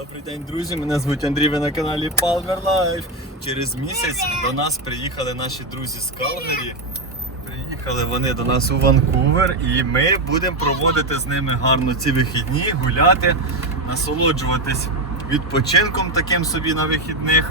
Добрий день, друзі. Мене звуть Андрій. Ви на каналі Palmer Life. Через місяць до нас приїхали наші друзі з Калгарі. Приїхали вони до нас у Ванкувер і ми будемо проводити з ними гарно ці вихідні, гуляти, насолоджуватись відпочинком таким собі на вихідних,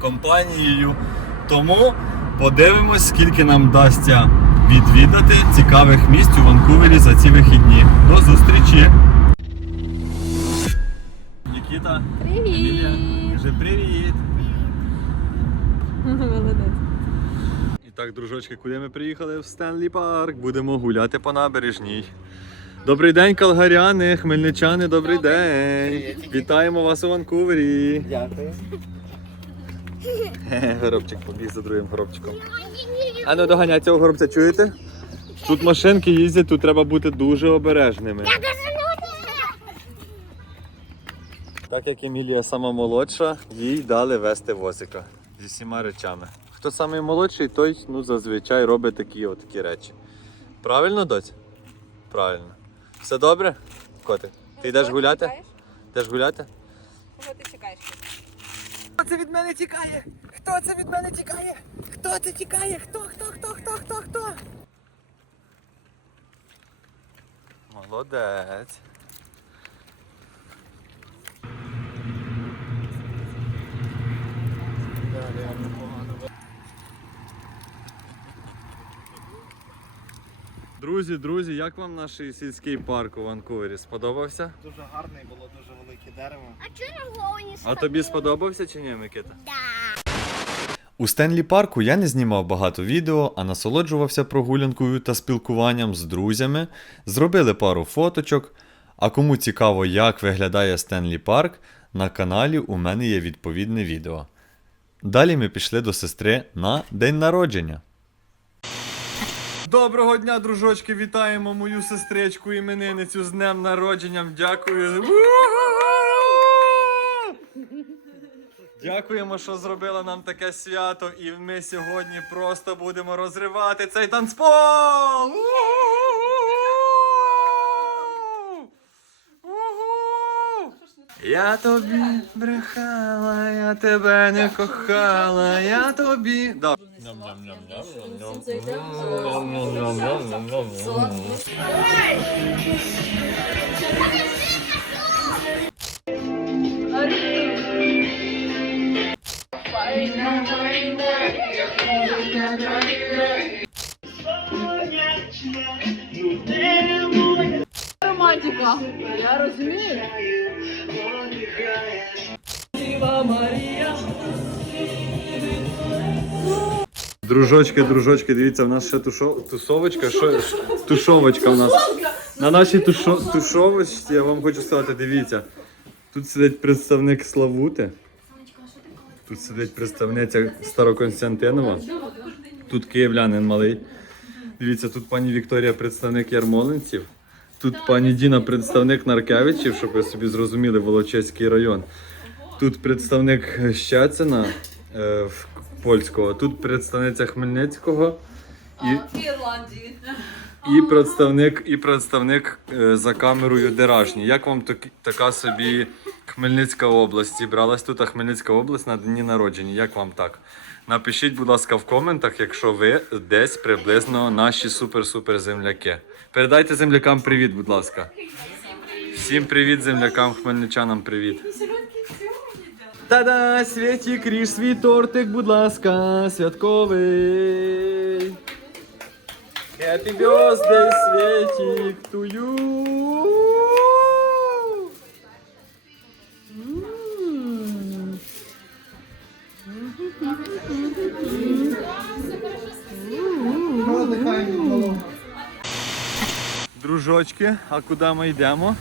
компанією. Тому подивимось, скільки нам вдасться відвідати цікавих місць у Ванкувері за ці вихідні. До зустрічі! Емілія, Привіт! Кажи привіт. Молодець. І так, дружочки, куди ми приїхали? В Стенлі Парк. Будемо гуляти по набережній. Добрий день, калгаряни, хмельничани, добрий день. Вітаємо вас у Ванкувері. Дякую. Горобчик побіг за другим горобчиком. А ну доганяй цього горобця, чуєте? Тут машинки їздять, тут треба бути дуже обережними. Так як Емілія сама молодша, їй дали вести возика зі всіма речами. Хто самий молодший, той ну, зазвичай робить такі от такі речі. Правильно, доць? Правильно. Все добре? Котик? Ти йдеш гуляти? Йдеш гуляти? Кого ти чекаєш? Хто це від мене тікає? Хто це від мене тікає? Хто це тікає? Хто, хто, хто, хто, хто, хто? Молодець. Друзі, друзі, як вам наш сільський парк у Ванкувері? Сподобався? Дуже гарний, було дуже велике дерево. А чого на голову не А тобі сподобався чи ні, Микита? Да. У Стенлі парку я не знімав багато відео, а насолоджувався прогулянкою та спілкуванням з друзями, зробили пару фоточок. А кому цікаво, як виглядає Стенлі парк, на каналі у мене є відповідне відео. Далі ми пішли до сестри на день народження. Доброго дня, дружочки! Вітаємо мою сестричку іменинницю з днем народженням. Дякую. Дякуємо, що зробила нам таке свято, і ми сьогодні просто будемо розривати цей танцпол! Я тобі брехала, я тебе не кохала, я тобі. Да. Дружочки, дружочки, дивіться, в нас ще тушо... тусовочка. Що... Тушовочка в нас. На нашій тушо... тушовочці я вам хочу сказати, дивіться. Тут сидить представник Славути. Тут сидить представниця Староконстантинова. Тут київлянин малий. Дивіться, тут пані Вікторія представник Ярмолинців. Тут пані Діна представник Наркевичів, щоб ви собі зрозуміли, Волочиський район. Тут представник Щецина е, в- польського, тут представниця Хмельницького і, Ірландії. і представник, і представник е, за камерою Деражні. Як вам такі- така собі Хмельницька область? Зібралась тут а Хмельницька область на дні народження. Як вам так? Напишіть, будь ласка, в коментах, якщо ви десь приблизно наші супер-супер земляки. Передайте землякам привіт, будь ласка. Всім привіт, землякам, хмельничанам привіт. Та-да, Світі кріж свій тортик, будь ласка, святковий. Happy birthday, Світік, to you. М. Дружочки, а куди ми йдемо?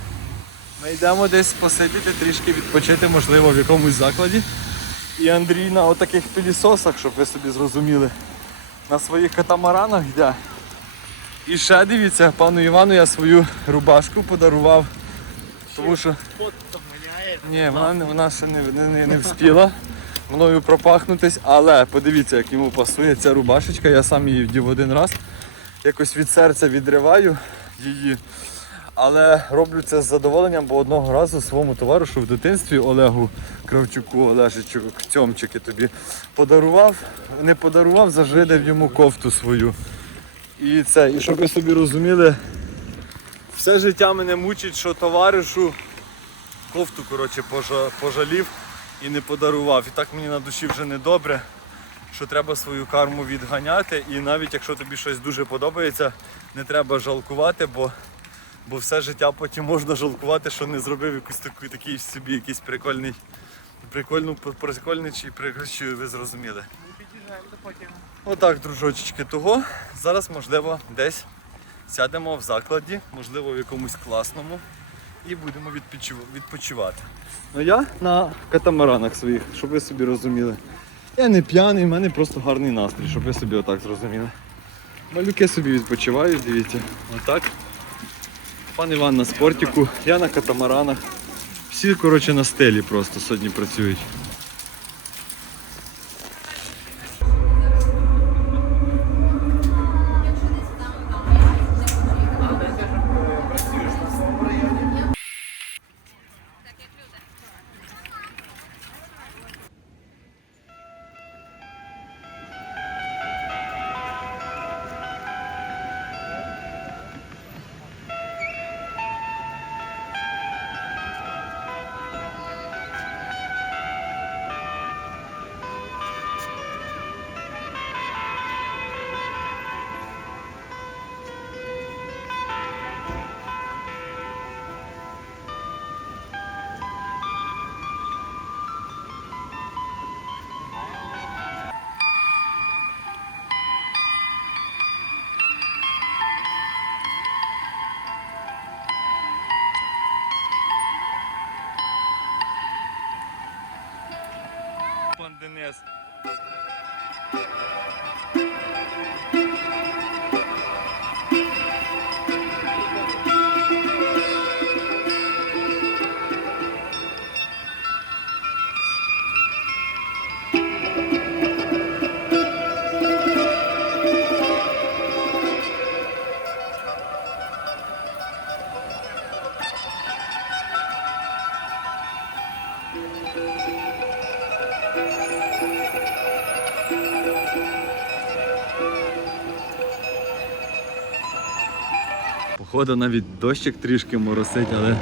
Ми йдемо десь посидіти, трішки відпочити, можливо, в якомусь закладі. І Андрій на отаких пилісосах, щоб ви собі зрозуміли, на своїх катамаранах йде. І ще дивіться, пану Івану я свою рубашку подарував. Тому що. Ні, вона, вона ще не, не, не, не встигла мною пропахнутись, але подивіться, як йому пасує ця рубашечка. Я сам її вдів один раз. Якось від серця відриваю її. Але роблю це з задоволенням, бо одного разу своєму товаришу в дитинстві Олегу Кравчуку, Олежичу, Цьомчики тобі подарував, не подарував, зажидав йому кофту свою. І це, і щоб ви собі розуміли, все життя мене мучить, що товаришу кофту коротше, пожалів і не подарував. І так мені на душі вже недобре, що треба свою карму відганяти. І навіть якщо тобі щось дуже подобається, не треба жалкувати, бо, бо все життя потім можна жалкувати, що не зробив якусь таку, такий собі якийсь прикольний, прикольну, прикольний чи прикольний, ви зрозуміли. Потягу. Отак, дружочечки, того. Зараз, можливо, десь сядемо в закладі, можливо, в якомусь класному, і будемо відпочив- відпочивати. Ну я на катамаранах своїх, щоб ви собі розуміли. Я не п'яний, в мене просто гарний настрій, щоб ви собі отак зрозуміли. Малюки собі відпочивають, дивіться. Отак. Пан Іван на спортіку, я на катамаранах. Всі, коротше, на стелі просто сьогодні працюють. Походу навіть дощик трішки моросить, але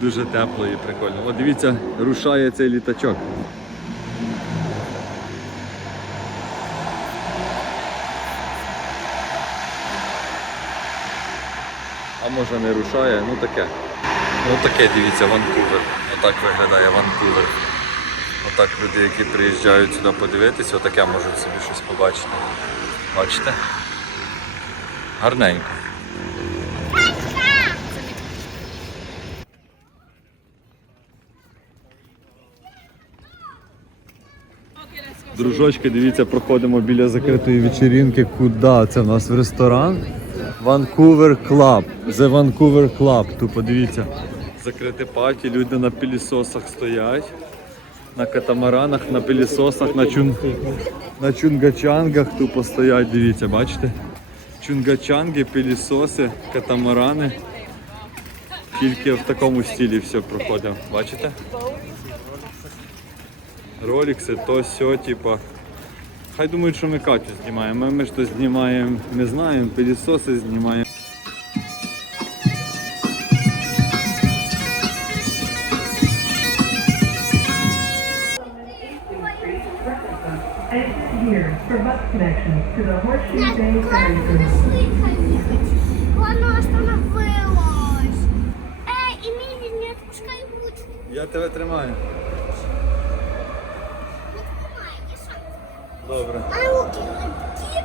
дуже тепло і прикольно. От дивіться, рушає цей літачок. А може не рушає, ну таке. Ну таке дивіться, Ванкувер. Отак виглядає Ванкувер. Отак люди, які приїжджають сюди подивитися, отаке можуть собі щось побачити. Бачите? Гарненько. Дружочки, дивіться, проходимо біля закритої вечірінки. Куди? Це в нас в ресторан. Vancouver Club. The Vancouver Club. Тут подивіться. Закрите паті, люди на пілісосах стоять. На катамаранах, на пілісосах, на, чун... на чунгачангах тупо стоять, дивіться, бачите? Чунгачанги, пілісоси, катамарани. Тільки в такому стилі все проходить. Бачите? ролікси, то сьо, типа. Хай думають, що ми Катю знімаємо. а Ми ж то знімаємо, не знаємо, пилісоси знімаємо. Нет, Bay куда Ferry мы Terminal. шли Оно остановилось. Эй, Эмили, не отпускай ручку. Я тебе тримаю. Не отпускай, я сам. Добре. А руки липкие?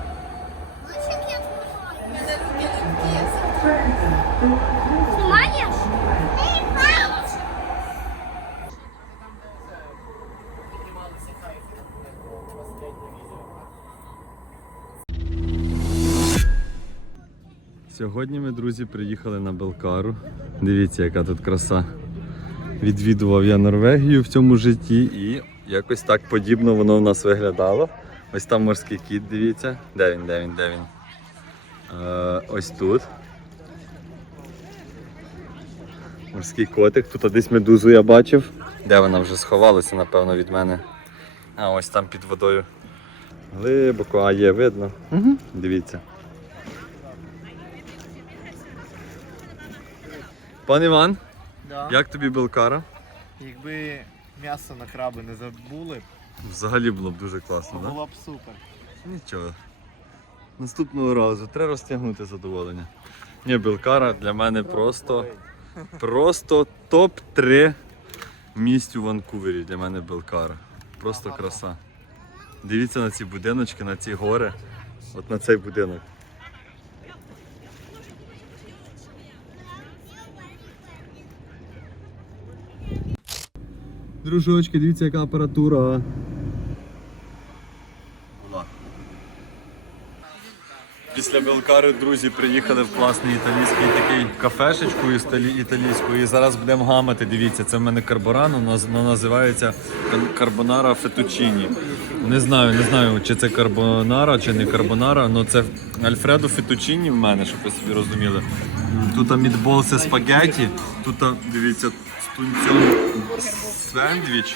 Знаешь, как я отпускаю? У меня руки липкие. Сьогодні ми, друзі, приїхали на Белкару. Дивіться, яка тут краса. Відвідував я Норвегію в цьому житті і якось так подібно воно в нас виглядало. Ось там морський кіт, дивіться. Де він, де він, де він? Е, ось тут. Морський котик. Тут десь медузу я бачив. Де вона вже сховалася, напевно, від мене. А ось там під водою. Глибоко, а є, видно. Угу. Дивіться. Пан Іван, Да. як тобі белкара? Якби м'ясо на краби не забули, Взагалі було б дуже класно, так? було б супер. Нічого. Наступного разу треба розтягнути задоволення. Ні, Белкара для мене просто, просто топ-3 місць у Ванкувері для мене Белкара. Просто краса. Дивіться на ці будиночки, на ці гори. От на цей будинок. Дружочки, дивіться, яка апаратура. Після Белкари друзі приїхали в класний італійський такий кафешечку італійську і зараз будемо гамати. Дивіться, це в мене карборано, воно називається карбонара фетучіні. Не знаю, не знаю, чи це карбонара, чи не карбонара, але це Альфредо фетучіні в мене, щоб ви собі розуміли. Тут мідбол це спагетті, тут дивіться з тунцем сендвіч.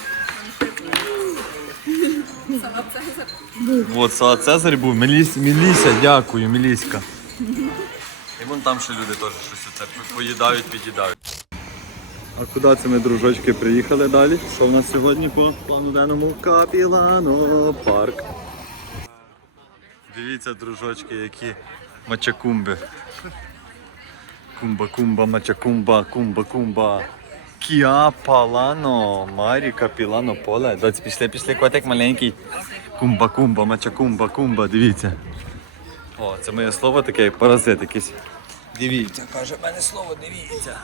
От, салат Цезарь був. Меліс, Меліся, дякую, Меліська. І вон там ще люди теж щось оце поїдають, під'їдають. А куди це ми, дружочки, приїхали далі? Що в нас сьогодні по плану денному? Капілано парк. Дивіться, дружочки, які мачакумби. Кумба, кумба, мачакумба, кумба, кумба. Кіапалано, Марі Капілано поле. Доць, пішли, пішли, котик маленький. Кумба, кумба, мачакумба, кумба, дивіться. О, це моє слово таке, паразит якийсь. Дивіться, каже, в мене слово, дивіться.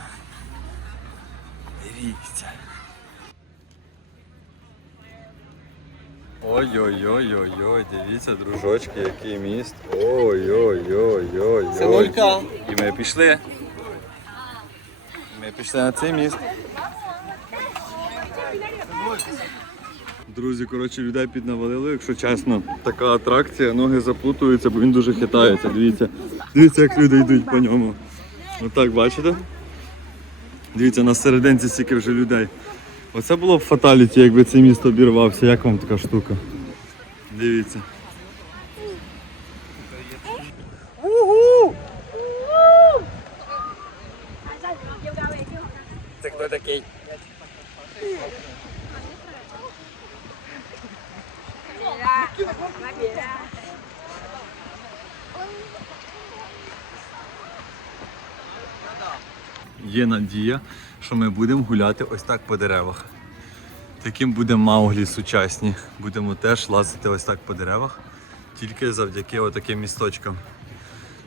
Дивіться. Ой-ой-ой-ой-ой, дивіться, дружочки, який міст. Ой-ой-ой-ой-ой. Це. І ми пішли. Пішли на цей міст. Друзі, коротше, людей піднавалили, якщо чесно. Така атракція, ноги заплутуються, бо він дуже хитається. Дивіться. Дивіться, як люди йдуть по ньому. Отак, бачите? Дивіться, на серединці стільки вже людей. Оце було б фаталіті, якби цей міст обірвався. Як вам така штука? Дивіться. Є надія, що ми будемо гуляти ось так по деревах. Таким буде Мауглі сучасні. Будемо теж лазити ось так по деревах, тільки завдяки отаким місточкам.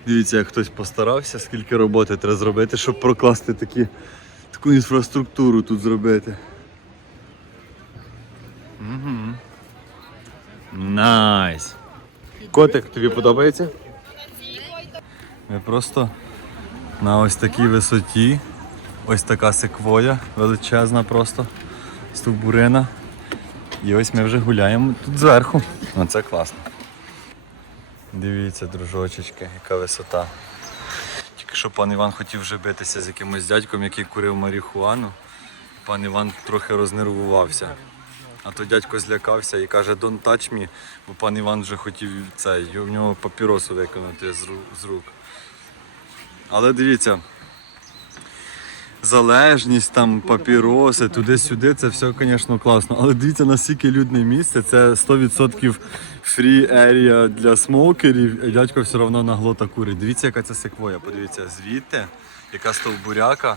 Дивіться, як хтось постарався, скільки роботи треба зробити, щоб прокласти такі, таку інфраструктуру тут зробити. Угу. Найс. Котик, тобі подобається? Ми просто на ось такій висоті. Ось така секвоя величезна просто. Стовбурина. І ось ми вже гуляємо тут зверху. Оце класно. Дивіться, дружочечки, яка висота. Тільки що пан Іван хотів вже битися з якимось дядьком, який курив марихуану. Пан Іван трохи рознервувався. А то дядько злякався і каже, don't touch me, бо пан Іван вже хотів цей, в нього папіросу виконати з рук. Але дивіться, залежність, там, папіроси, туди-сюди, це все, звісно, класно. Але дивіться, наскільки людне місце, це 100% free area для смокерів, дядько все одно на глота курить. Дивіться, яка це секвоя. Подивіться, звідти, яка стовбуряка,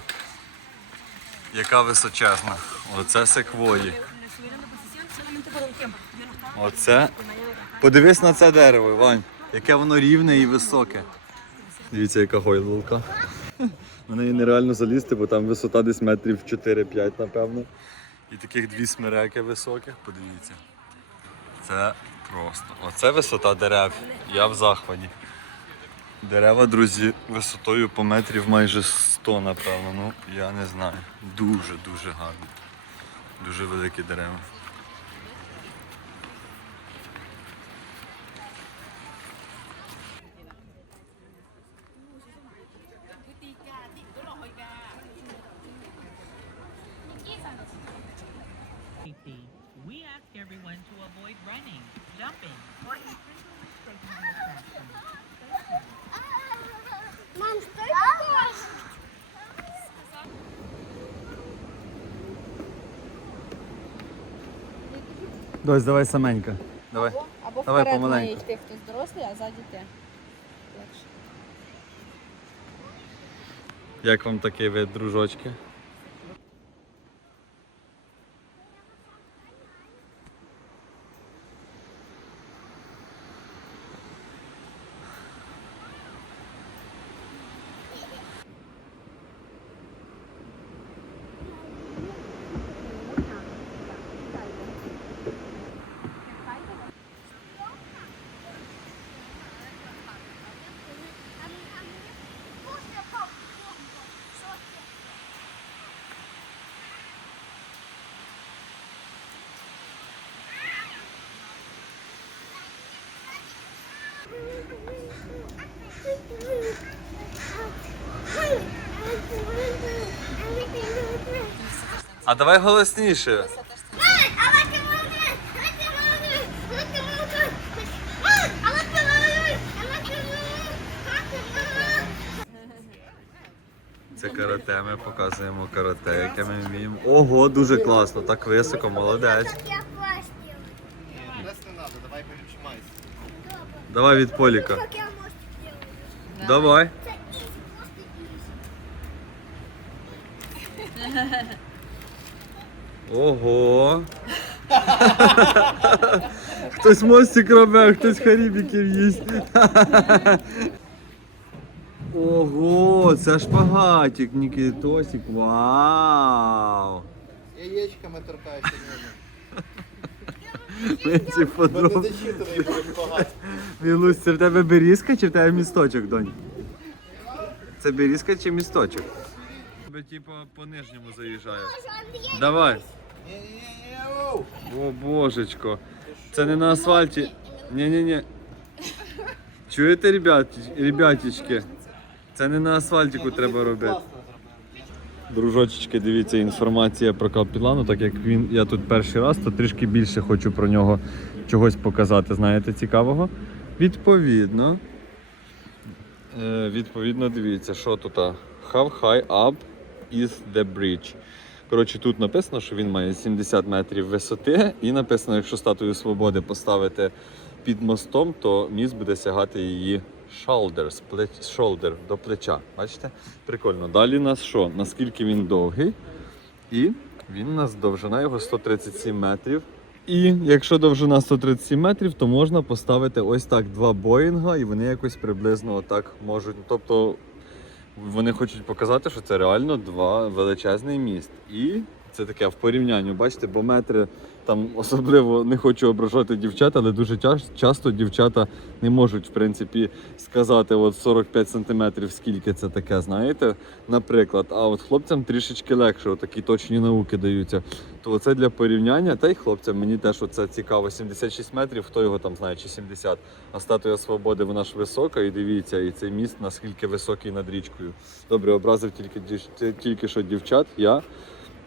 яка височезна. Оце секвої. Оце. Подивись на це дерево, Вань, яке воно рівне і високе. Дивіться, яка гойлулка. На неї нереально залізти, бо там висота десь метрів 4-5, напевно. І таких дві смереки високих, подивіться. Це просто. Оце висота дерев. Я в захваті. Дерева, друзі, висотою по метрів майже 100, напевно. Ну, я не знаю. Дуже-дуже гарно. Дуже великі дерева. Дось, давай саменька. Давай. Або Давай вперед помаленьку. має йти хтось дорослий, а ззаді ти. Легше. Як вам такий вид, дружочки? А давай голосніше. Це карате, ми показуємо карате, яке ми вміємо. Ого, дуже класно, так високо, молодець. Давай від Поліка. Давай. Ого. Хтось мостик робить, хтось харібіків їсть. Ого, це шпагатик, Нікітосик. Вау. Яєчками торкаєшся. Ми ці будеш багато. Мілусь, це в тебе берізка чи в тебе місточок, донь? Це берізка чи місточок? Тебе типу по нижньому заїжджає. Давай. О, божечко. Це не на асфальті. Ні-ні-ні. Чуєте, ребят? Це не на асфальтику треба робити. Дружочечки, дивіться інформація про Капілану, так як він я тут перший раз, то трішки більше хочу про нього чогось показати, знаєте, цікавого. Відповідно. Відповідно, дивіться, що тут. How high up is the bridge? Коротше, тут написано, що він має 70 метрів висоти, і написано, якщо статую свободи поставити під мостом, то міст буде сягати її плеч, shoulder, до плеча. Бачите? Прикольно. Далі нас що? Наскільки він довгий? І він нас довжина його 137 метрів. І якщо довжина 137 метрів, то можна поставити ось так два Боїнга, і вони якось приблизно отак можуть. Тобто вони хочуть показати, що це реально два величезний міст. І це таке в порівнянні, бачите, бо метри там особливо не хочу ображати дівчат, але дуже часто дівчата не можуть, в принципі, сказати от 45 сантиметрів, скільки це таке, знаєте, наприклад. А от хлопцям трішечки легше, такі точні науки даються. То це для порівняння, та й хлопцям мені теж це цікаво. 76 метрів, хто його там знає, чи 70. А статуя свободи, вона ж висока, і дивіться, і цей міст наскільки високий над річкою. Добре, образив тільки тільки що дівчат. Я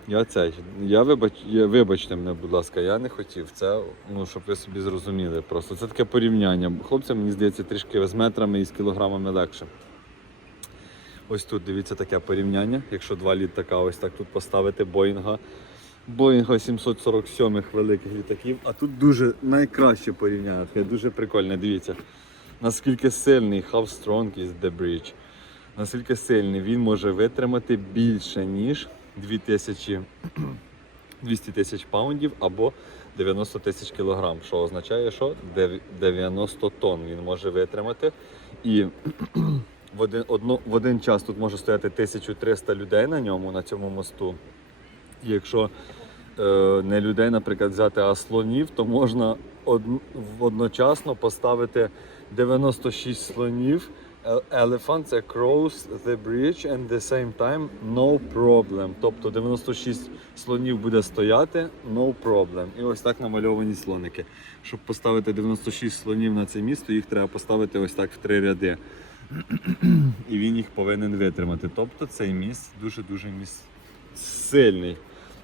я цей. Я вибач, я, вибачте мене, будь ласка, я не хотів. Це, ну, щоб ви собі зрозуміли. Просто це таке порівняння. Хлопцям, мені здається, трішки з метрами і з кілограмами легше. Ось тут дивіться таке порівняння. Якщо два літака, ось так тут поставити Боїнга. Боїнга 747 великих літаків. А тут дуже найкраще порівняння. Таке дуже прикольне. Дивіться, наскільки сильний, how strong is the bridge. Наскільки сильний він може витримати більше, ніж 2000, 200 тисяч паундів або 90 тисяч кілограм, що означає, що 90 тонн він може витримати. І в один, одно, в один час тут може стояти 1300 людей на ньому, на цьому мосту. І якщо е, не людей, наприклад, взяти, а слонів, то можна од, одночасно поставити 96 слонів. Е- Elephant це cross the bridge and the same time no problem. Тобто 96 слонів буде стояти, no problem. І ось так намальовані слоники. Щоб поставити 96 слонів на це місто, їх треба поставити ось так в три ряди. І він їх повинен витримати. Тобто цей міст дуже-дуже міст сильний.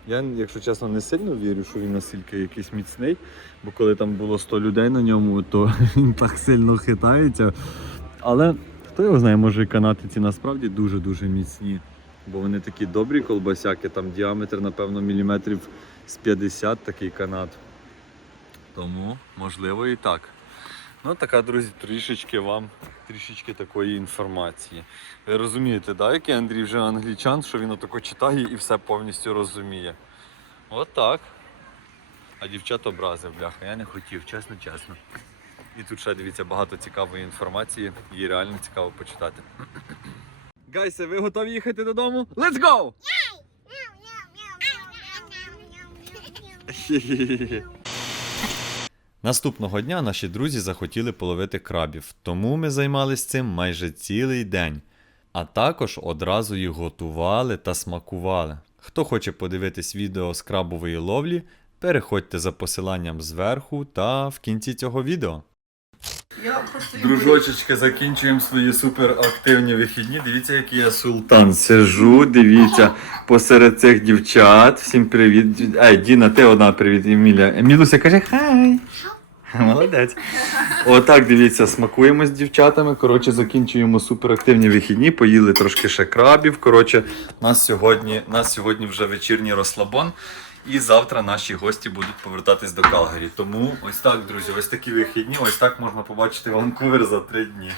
Я, якщо чесно, не сильно вірю, що він настільки якийсь міцний, бо коли там було 100 людей на ньому, то він так сильно хитається. Але хто його знає, може і канати ці насправді дуже-дуже міцні. Бо вони такі добрі колбасяки, там діаметр, напевно, міліметрів з 50 такий канат. Тому, можливо, і так. Ну, така, друзі, трішечки вам, трішечки такої інформації. Ви розумієте, да, який Андрій вже англічан, що він отако читає і все повністю розуміє. От так. А дівчат образив, бляха, я не хотів, чесно, чесно. І тут ще дивіться багато цікавої інформації, її реально цікаво почитати. Гайсе, ви готові їхати додому? Let's go! Наступного дня наші друзі захотіли половити крабів, тому ми займалися цим майже цілий день. А також одразу їх готували та смакували. Хто хоче подивитись відео з крабової ловлі, переходьте за посиланням зверху та в кінці цього відео. Дружочечки, закінчуємо свої суперактивні вихідні. Дивіться, який я султан. Сижу, дивіться, посеред цих дівчат. Всім привіт. Ей, Діна, ти одна привіт, Еміля. Емілуся каже хай. Молодець. Отак, дивіться, смакуємо з дівчатами. Коротше, закінчуємо суперактивні вихідні. Поїли трошки ще крабів. Коротше, нас сьогодні, нас сьогодні вже вечірній розслабон. І завтра наші гості будуть повертатись до Калгарі. Тому ось так, друзі, ось такі вихідні, ось так можна побачити Ванкувер за три дні.